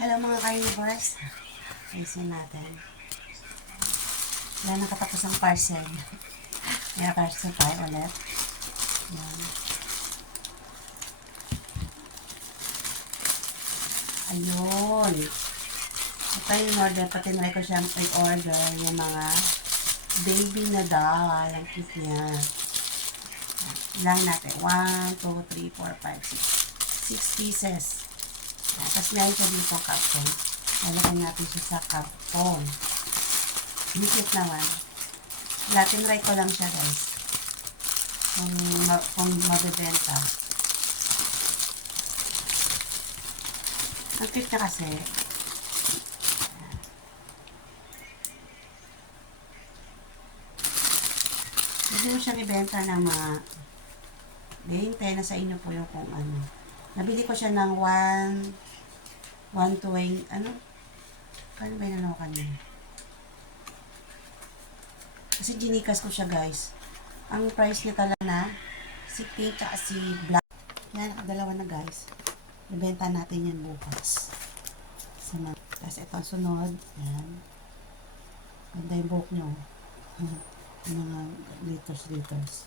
Hello mga carnivores. Ayusin natin. Wala nakatapos ang parcel. May parcel tayo ulit. Yan. Ayun. Ito yung order. Patinry ko siyang i-order yung mga baby na doll. Ang cute niya. Lang natin. 1, 2, 3, 4, 5, 6. 6 pieces. Tapos meron siya dito carton. Lalagyan natin siya sa carton. Cute naman. Tinry ko lang siya guys. Kung mabibenta. Ang cute niya kasi. Pwede mo siyang ibenta ng mga 20. Nasa inyo po yung kung ano. Nabili ko siya ng 120. Ano? Kano ba yung kanina? Kasi ginikas ko siya guys. Ang price niya talaga na si pink at si black. Yan, nakadalawa na guys. Ibenta natin yan bukas. Tapos ito ang sunod. Yan. Ganda yung buhok nyo. Yung mga glitters.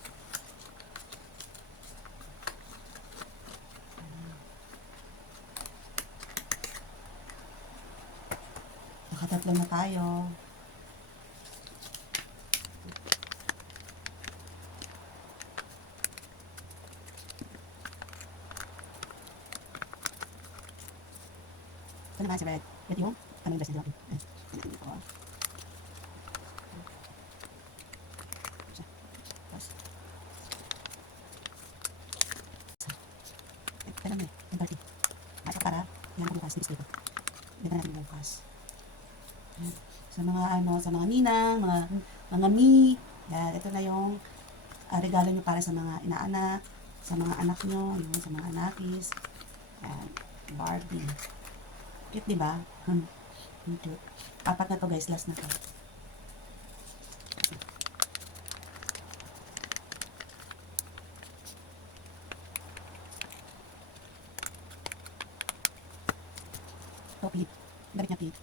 Nakatatlo na tayo. Ito naman si Red. Red yung anong dress nila. Ito naman yung party. Ito para yan ang bukas. Display ko. Benta natin bukas. Sa mga sa mga ninang, mga mi. Yan, ito na yung regalo nyo para sa mga inaanak, sa mga anak nyo, yun, sa mga anakis. Yan, Barbie. Cute, diba? Cute. 4 na to guys, last na to. Ito, Pete. Damit niya, Pete.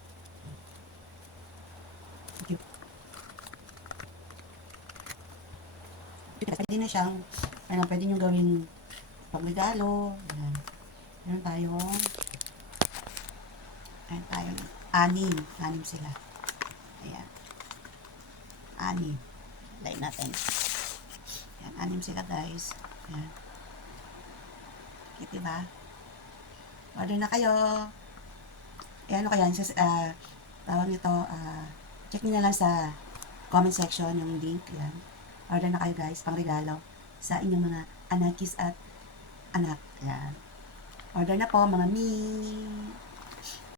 Cute. Pwede na siyang, pwede nyo gawin pagregalo. Yan. Meron tayong, anim sila. Ayan. 6. Lagyan natin. Ayan, 6 sila guys. Ayan. Cute, diba? Order na kayo. Ayan, ano kaya, tawag nito, check nyo na lang sa comment section yung link. Ayan. Order na kayo guys, pang regalo sa inyong mga anakis at anak. Ayan. Order na po, mga mi.